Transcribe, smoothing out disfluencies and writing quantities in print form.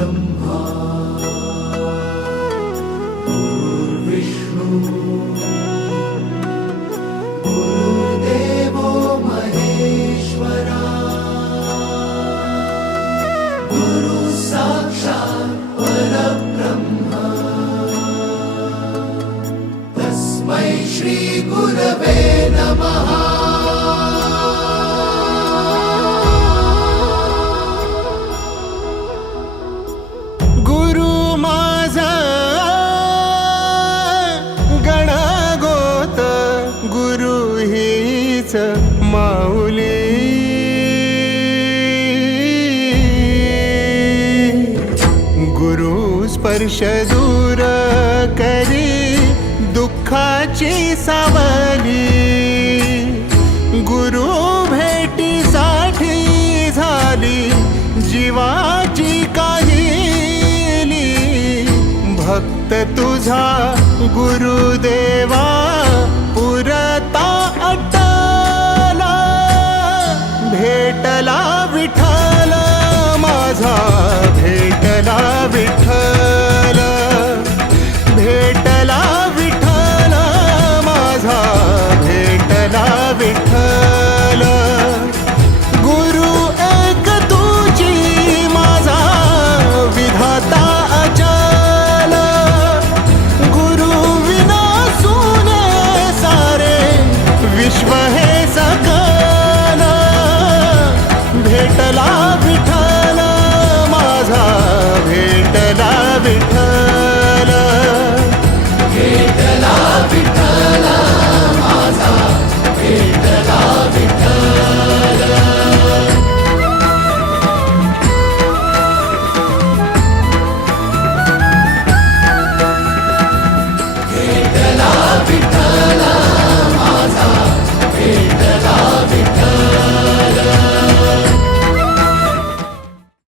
परब्रह्मा गुरुर्विष्णु गुरुर्देवो महेश्वरा गुरु साक्षात् परब्रह्मा तस्मै श्री गुरवे नमः। माऊली गुरु स्पर्श दूर करी दुःखाची सावली, गुरु भेटीसाठी झाली जीवाची काहिली। भक्त तुझा गुरुदेवा पुरता भेटला विठ्ठल माझा, भेटला विठ्ठल, भेटला विठ्ठल माझा, भेटला विठ्ठल। गुरु एक तुझी माझा विधाता अचल, गुरु विना सुने सारे विश्व हे सकल। भेटला विठ्ठल माझा, भेटला विठ्ठल।